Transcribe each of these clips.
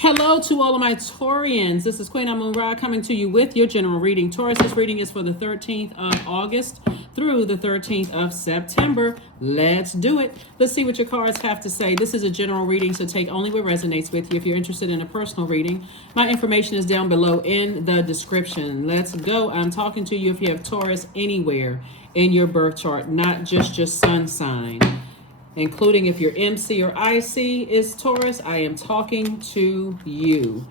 Hello to all of my Taurians. This is Queen Amun Ra coming to you with your general reading. Taurus, this reading is for the 13th of August through the 13th of September. Let's do it. Let's see what your cards have to say. This is a general reading, so take only what resonates with you. If you're interested in a personal reading, my information is down below in the description. Let's go. I'm talking to you if you have Taurus anywhere in your birth chart, not just your sun sign. Including if your MC or IC is Taurus, I am talking to you.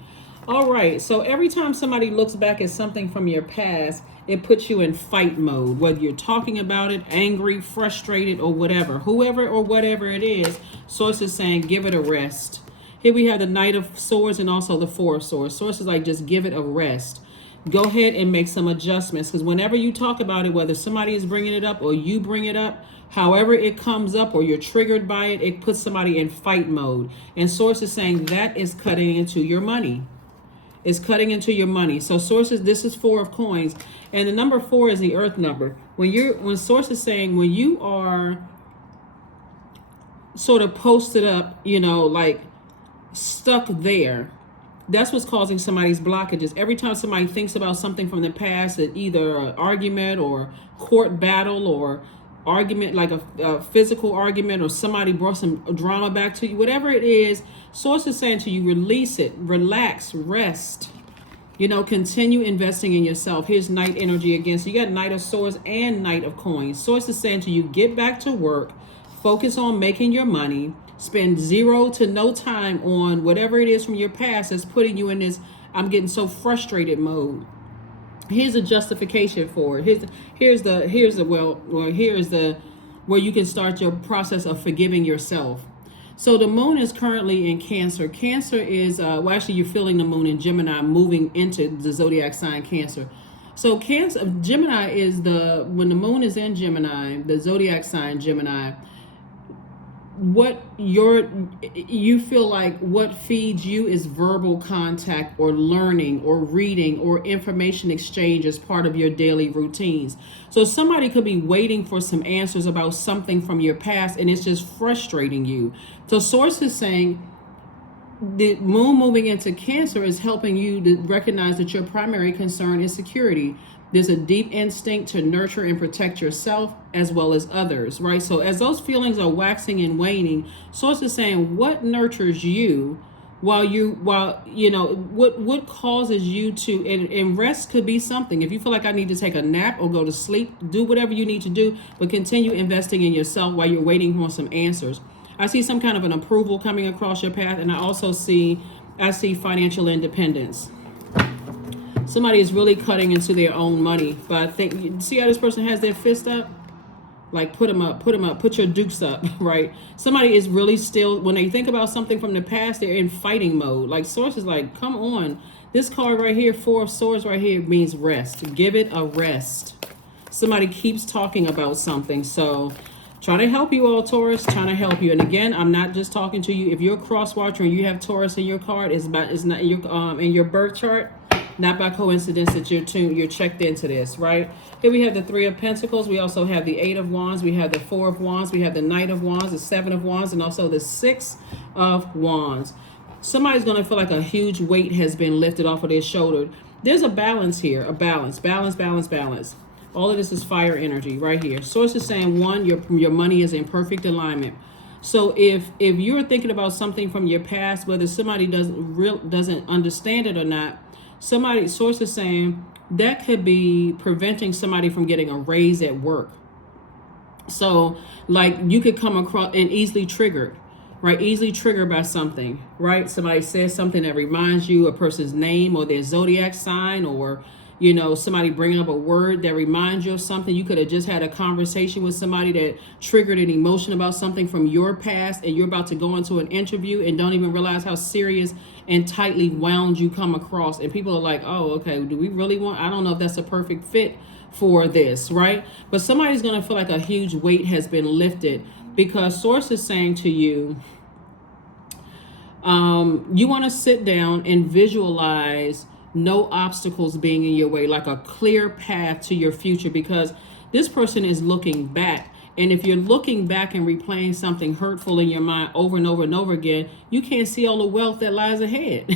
All right, so every time somebody looks back at something from your past, it puts you in fight mode, whether you're talking about it, angry, frustrated, or whatever. Whoever or whatever it is, Source is saying, give it a rest. Here we have the Knight of Swords and also the Four of Swords. Source is like, just give it a rest. Go ahead and make some adjustments, because whenever you talk about it, whether somebody is bringing it up or you bring it up, however it comes up or you're triggered by it, it puts somebody in fight mode. And Source is saying that is cutting into your money. It's cutting into your money. So Sources, this is 4 of coins, and the number 4 is the earth number. When Source is saying, when you are sort of posted up, like stuck there, that's what's causing somebody's blockages. Every time somebody thinks about something from the past, either an argument or court battle or argument, like a physical argument, or somebody brought some drama back to you, whatever it is, Source is saying to you, release it, relax, rest, continue investing in yourself. Here's Knight energy again. So you got Knight of Swords and Knight of Coins. Source is saying to you, get back to work, focus on making your money, spend 0 to no time on whatever it is from your past that's putting you in this I'm getting so frustrated mode. Here's a justification for it. Here's the where you can start your process of forgiving yourself. So the moon is currently in Cancer. Cancer is actually you're feeling the moon in Gemini moving into the zodiac sign Cancer. So Gemini is when the moon is in Gemini, the zodiac sign Gemini, what you feel like what feeds you is verbal contact or learning or reading or information exchange as part of your daily routines. So somebody could be waiting for some answers about something from your past, and it's just frustrating you. So Source is saying the moon moving into Cancer is helping you to recognize that your primary concern is security. There's a deep instinct to nurture and protect yourself as well as others, right? So as those feelings are waxing and waning, Source is saying what nurtures you what causes you to, and rest could be something. If you feel like I need to take a nap or go to sleep, do whatever you need to do, but continue investing in yourself while you're waiting for some answers. I see some kind of an approval coming across your path, and I also see financial independence. Somebody is really cutting into their own money. But I think, see how this person has their fist up? Like, put them up, put your dukes up, right? Somebody is really still, when they think about something from the past, they're in fighting mode. Like, Source is like, come on. This card right here, 4 of Swords right here, means rest. Give it a rest. Somebody keeps talking about something. So, trying to help you all, Taurus, trying to help you. And again, I'm not just talking to you. If you're a cross watcher and you have Taurus in your card, it's not in your birth chart. Not by coincidence that you're checked into this, right? Here we have the 3 of Pentacles. We also have the 8 of Wands. We have the 4 of Wands. We have the Knight of Wands, the 7 of Wands, and also the 6 of Wands. Somebody's going to feel like a huge weight has been lifted off of their shoulder. There's a balance here, a balance. All of this is fire energy right here. Source is saying, 1, your money is in perfect alignment. So if you're thinking about something from your past, whether somebody doesn't understand it or not, Source is saying that could be preventing somebody from getting a raise at work. So like you could come across and easily triggered, right? Easily triggered by something, right? Somebody says something that reminds you a person's name or their zodiac sign, or somebody bringing up a word that reminds you of something. You could have just had a conversation with somebody that triggered an emotion about something from your past, and you're about to go into an interview and don't even realize how serious and tightly wound you come across. And people are like, oh, okay, do we really I don't know if that's a perfect fit for this, right? But somebody's going to feel like a huge weight has been lifted, because Source is saying to you, you want to sit down and visualize no obstacles being in your way, like a clear path to your future, because this person is looking back And if you're looking back and replaying something hurtful in your mind over and over and over again, you can't see all the wealth that lies ahead.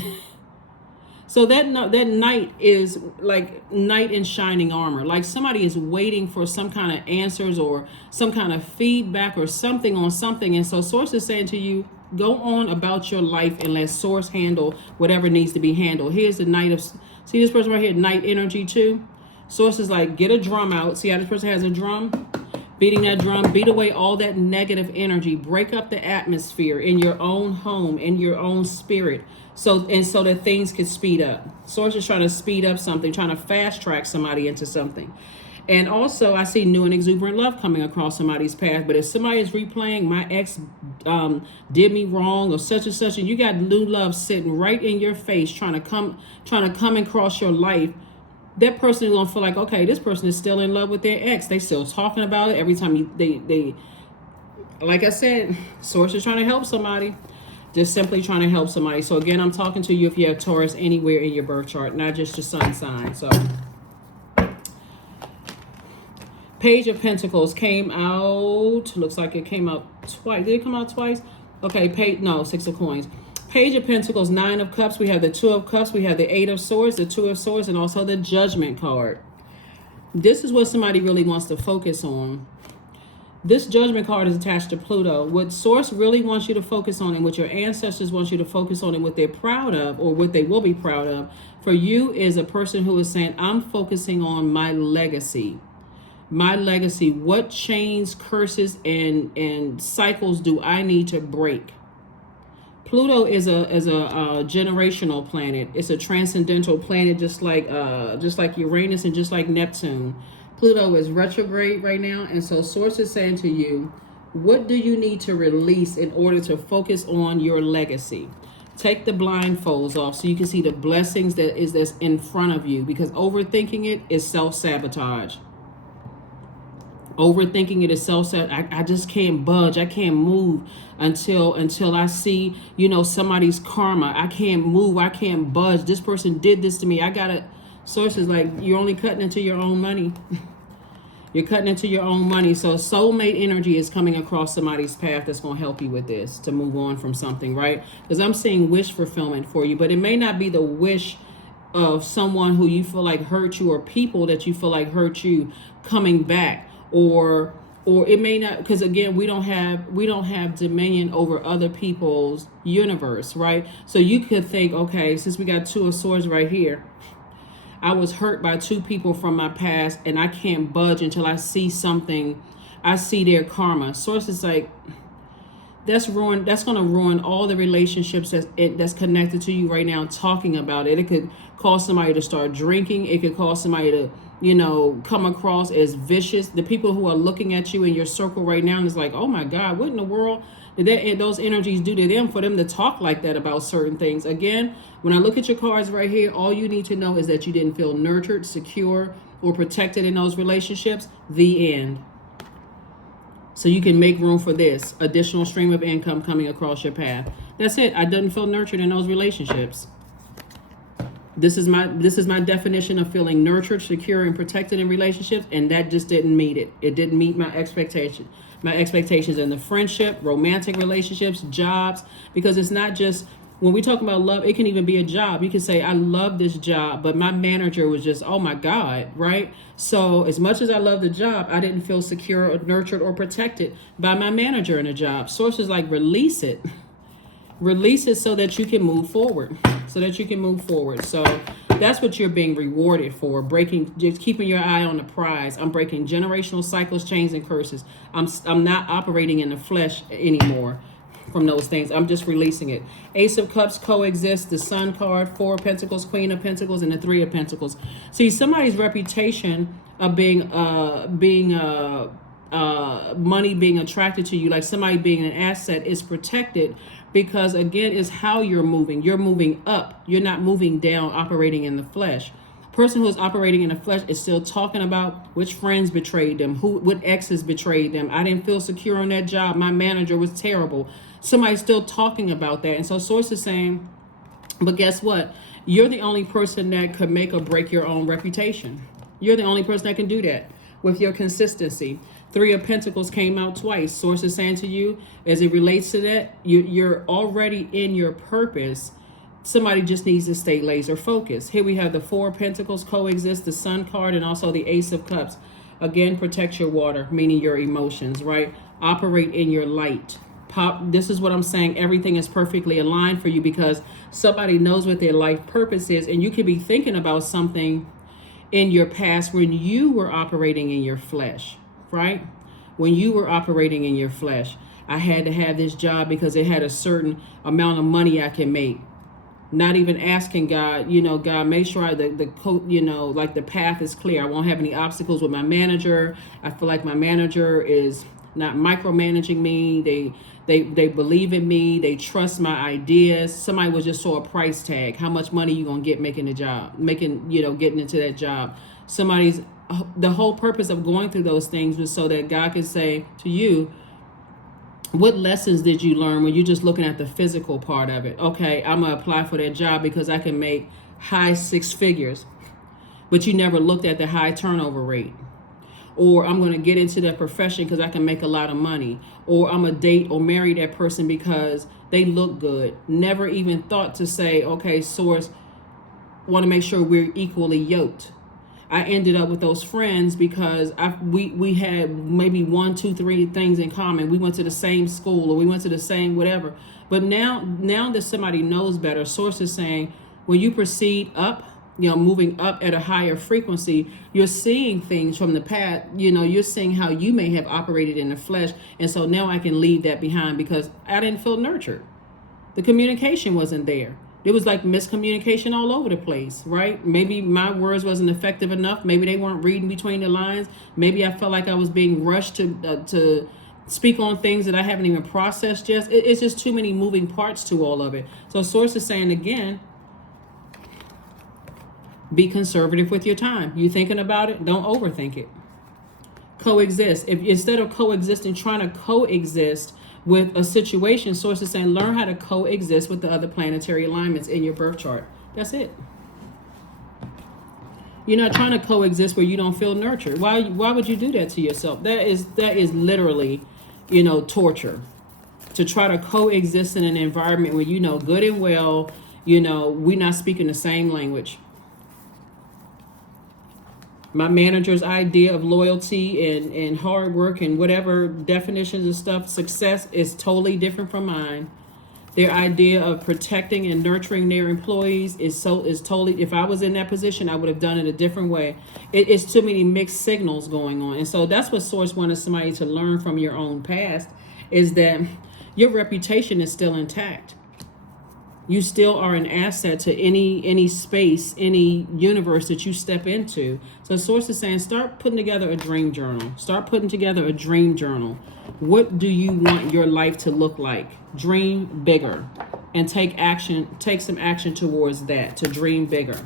So that knight is like knight in shining armor. Like somebody is waiting for some kind of answers or some kind of feedback or something on something. And so Source is saying to you, go on about your life and let Source handle whatever needs to be handled. Here's the knight of, see this person right here, knight energy too. Source is like, get a drum out. See how this person has a drum? Beating that drum, beat away all that negative energy. Break up the atmosphere in your own home, in your own spirit. So that things can speed up. Source is trying to speed up something, trying to fast track somebody into something. And also, I see new and exuberant love coming across somebody's path. But if somebody is replaying, my ex did me wrong or such and such, and you got new love sitting right in your face, trying to come across your life, that person is gonna feel like, okay, this person is still in love with their ex. They still talking about it every time they like I said, Source is trying to help somebody. Just simply trying to help somebody. So again, I'm talking to you if you have Taurus anywhere in your birth chart, not just your sun sign. So Page of Pentacles came out. Looks like it came out twice. Did it come out twice? Okay, no, Six of Coins. Page of Pentacles, Nine of Cups. We have the Two of Cups. We have the Eight of Swords, the Two of Swords, and also the Judgment card. This is what somebody really wants to focus on. This Judgment card is attached to Pluto. What Source really wants you to focus on and what your ancestors want you to focus on and what they're proud of or what they will be proud of for you is a person who is saying, I'm focusing on my legacy. My legacy. What chains, curses, and cycles do I need to break? Pluto is a generational planet. It's a transcendental planet, just like Uranus and just like Neptune. Pluto is retrograde right now, and so Source is saying to you, what do you need to release in order to focus on your legacy? Take the blindfolds off so you can see the blessings that's in front of you, because overthinking it is self-sabotage. Overthinking it is self-sabotage. I just can't budge. I can't move until I see, somebody's karma. I can't move. I can't budge. This person did this to me. Source is like, you're only cutting into your own money. You're cutting into your own money. So soulmate energy is coming across somebody's path that's going to help you with this, to move on from something, right? Because I'm seeing wish fulfillment for you, but it may not be the wish of someone who you feel like hurt you or people that you feel like hurt you coming back, or it may not, because again, we don't have dominion over other people's universe, right? So you could think, okay, since we got Two of Swords right here, I was hurt by two people from my past and I can't budge until I see something. I see their karma. Source is like, that's going to ruin all the relationships that's connected to you right now. Talking about it, it could cause somebody to start drinking. It could cause somebody to, come across as vicious. The people who are looking at you in your circle right now is like, oh my God, what in the world did those energies do to them for them to talk like that about certain things? Again, when I look at your cards right here, all you need to know is that you didn't feel nurtured, secure, or protected in those relationships. The end. So you can make room for this additional stream of income coming across your path. That's it. I didn't feel nurtured in those relationships. This is my definition of feeling nurtured, secure, and protected in relationships, and that just didn't meet it. It didn't meet my expectations in the friendship, romantic relationships, jobs, because it's not just, when we talk about love, it can even be a job. You can say, I love this job, but my manager was just, oh my God, right? So as much as I love the job, I didn't feel secure or nurtured or protected by my manager in a job. Sources like, release it. Release it so that you can move forward. So that's what you're being rewarded for. Just keeping your eye on the prize. I'm breaking generational cycles, chains, and curses. I'm not operating in the flesh anymore from those things. I'm just releasing it. Ace of Cups coexist. The Sun card, Four of Pentacles, Queen of Pentacles, and the Three of Pentacles. See, somebody's reputation of being money being attracted to you, like somebody being an asset, is protected. Because again, it's how you're moving. You're moving up. You're not moving down, operating in the flesh. Person who is operating in the flesh is still talking about which friends betrayed them, what exes betrayed them. I didn't feel secure on that job. My manager was terrible. Somebody's still talking about that. And so Source is saying, but guess what? You're the only person that could make or break your own reputation. You're the only person that can do that with your consistency. Three of Pentacles came out twice. Source is saying to you, as it relates to that, you're already in your purpose. Somebody just needs to stay laser focused. Here we have the Four of Pentacles coexist, the Sun card, and also the Ace of Cups. Again, protect your water, meaning your emotions, right? Operate in your light. This is what I'm saying. Everything is perfectly aligned for you because somebody knows what their life purpose is, and you could be thinking about something in your past when you were operating in your flesh, right? When you were operating in your flesh. I had to have this job because it had a certain amount of money I can make. Not even asking God, God, make sure like the path is clear. I won't have any obstacles with my manager. I feel like my manager is not micromanaging me. They believe in me. They trust my ideas. Somebody was just saw a price tag. How much money you gonna get making the job, getting into that job. The whole purpose of going through those things was so that God could say to you, what lessons did you learn when you're just looking at the physical part of it? Okay, I'm going to apply for that job because I can make high six figures. But you never looked at the high turnover rate. Or I'm going to get into that profession because I can make a lot of money. Or I'm going to date or marry that person because they look good. Never even thought to say, okay, source, want to make sure we're equally yoked. I ended up with those friends because we had maybe 1, 2, 3 things in common. We went to the same school or we went to the same whatever. But now that somebody knows better, source is saying when you proceed up, moving up at a higher frequency, you're seeing things from the past. You're seeing how you may have operated in the flesh. And so now I can leave that behind because I didn't feel nurtured. The communication wasn't there. It was like miscommunication all over the place, right? Maybe my words wasn't effective enough. Maybe they weren't reading between the lines. Maybe I felt like I was being rushed to speak on things that I haven't even processed yet. It's just too many moving parts to all of it. So source is saying again, be conservative with your time. You thinking about it? Don't overthink it. Coexist. If instead of coexisting, trying to coexist with a situation, source is saying learn how to coexist with the other planetary alignments in your birth chart. That's it. You're not trying to coexist where you don't feel nurtured. Why would you do that to yourself? That is literally, torture. To try to coexist in an environment where good and well, we're not speaking the same language. My manager's idea of loyalty and hard work and whatever definitions of stuff, success is totally different from mine. Their idea of protecting and nurturing their employees is totally, if I was in that position, I would have done it a different way. It's too many mixed signals going on. And so that's what source wanted somebody to learn from your own past, is that your reputation is still intact. You still are an asset to any space, any universe that you step into. So source is saying, start putting together a dream journal. Start putting together a dream journal. What do you want your life to look like? Dream bigger and take some action towards that, to dream bigger.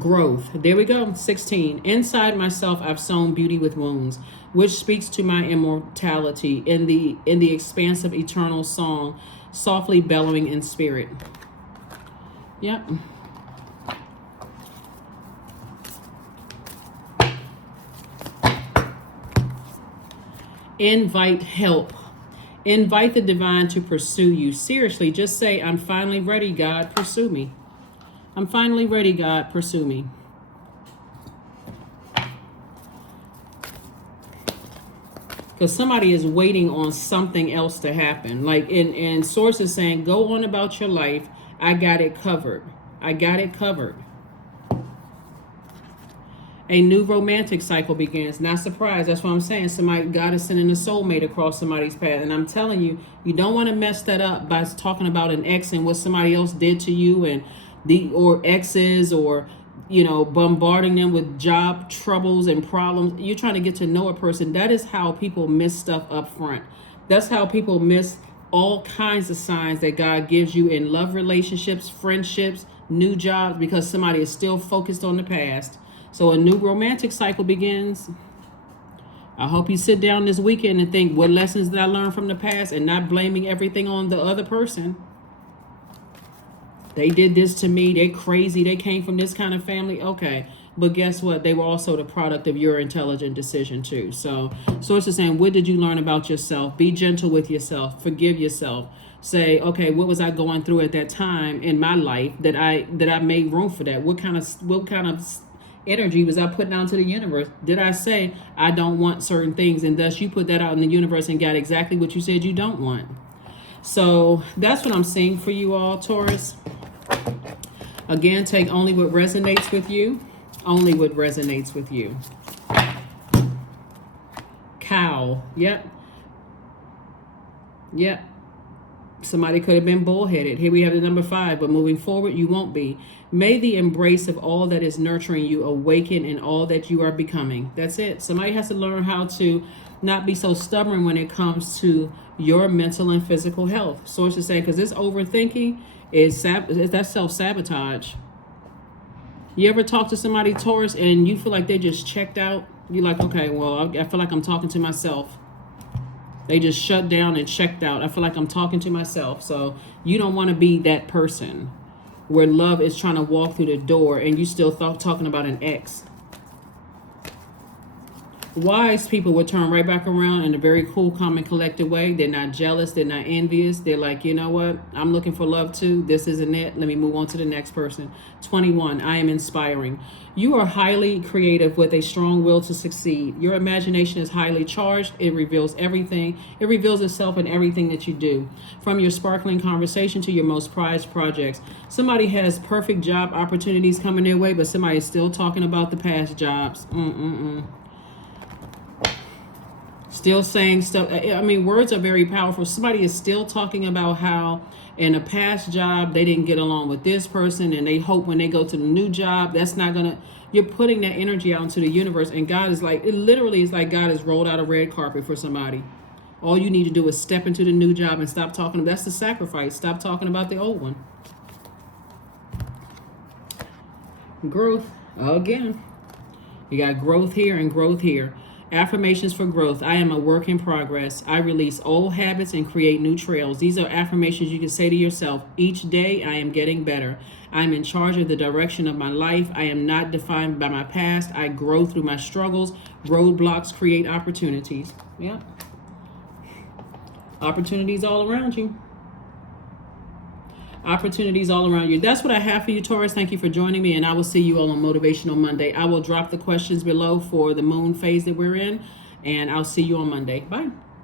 Growth. There we go. 16. Inside myself, I've sown beauty with wounds, which speaks to my immortality in the expansive eternal song, softly bellowing in spirit. Yep. Invite help. Invite the divine to pursue you. Seriously, just say, I'm finally ready, God, pursue me. I'm finally ready, God, pursue me. Because somebody is waiting on something else to happen. Like in source is saying, go on about your life. I got it covered. I got it covered. A new romantic cycle begins. Not surprised. That's what I'm saying. God is sending a soulmate across somebody's path. And I'm telling you, you don't want to mess that up by talking about an ex and what somebody else did to you or exes or, bombarding them with job troubles and problems. You're trying to get to know a person. That is how people miss stuff up front. That's how people miss all kinds of signs that God gives you in love relationships, friendships, new jobs, because somebody is still focused on the past. So a new romantic cycle begins. I hope you sit down this weekend and think, what lessons did I learn from the past, and not blaming everything on the other person. They did this to me. They're crazy. They came from this kind of family. Okay. but guess what? They were also the product of your intelligent decision too. So Source is saying, what did you learn about yourself? Be gentle with yourself. Forgive yourself. Say, okay, what was I going through at that time in my life that I made room for that? What kind of energy was I putting out to the universe? Did I say I don't want certain things, and thus you put that out in the universe and got exactly what you said you don't want? So that's what I'm seeing for you all, Taurus. Again, take only what resonates with you. Only what resonates with you. Cow. Yep. Yep. Somebody could have been bullheaded. Here we have the number 5, but moving forward, you won't be. May the embrace of all that is nurturing you awaken in all that you are becoming. That's it. Somebody has to learn how to not be so stubborn when it comes to your mental and physical health. Source is saying, because this overthinking is that's self-sabotage. You ever talk to somebody, Taurus, and you feel like they just checked out? You're like, okay, well, I feel like I'm talking to myself. They just shut down and checked out. I feel like I'm talking to myself. So you don't want to be that person where love is trying to walk through the door and you still talking about an ex. Wise people would turn right back around in a very cool, calm, and collected way. They're not jealous. They're not envious. They're like, you know what? I'm looking for love too. This isn't it. Let me move on to the next person. 21. I am inspiring. You are highly creative with a strong will to succeed. Your imagination is highly charged. It reveals everything. It reveals itself in everything that you do. From your sparkling conversation to your most prized projects. Somebody has perfect job opportunities coming their way, but somebody is still talking about the past jobs. Still saying stuff. I mean, words are very powerful. Somebody is still talking about how in a past job they didn't get along with this person, and they hope when they go to the new job that's not gonna. You're putting that energy out into the universe, and God is like, it literally is like God has rolled out a red carpet for somebody. All you need to do is step into the new job and stop talking. That's the sacrifice. Stop talking about the old one. Growth again. You got growth here and growth here. Affirmations for growth. I am a work in progress. I release old habits and create new trails. These are affirmations you can say to yourself each day. I am getting better. I'm in charge of the direction of my life. I am not defined by my past. I grow through my struggles. Roadblocks create opportunities. Yeah. Opportunities all around you. Opportunities all around you. That's what I have for you, Taurus. Thank you for joining me, and I will see you all on Motivational Monday. I will drop the questions below for the moon phase that we're in, and I'll see you on Monday. Bye.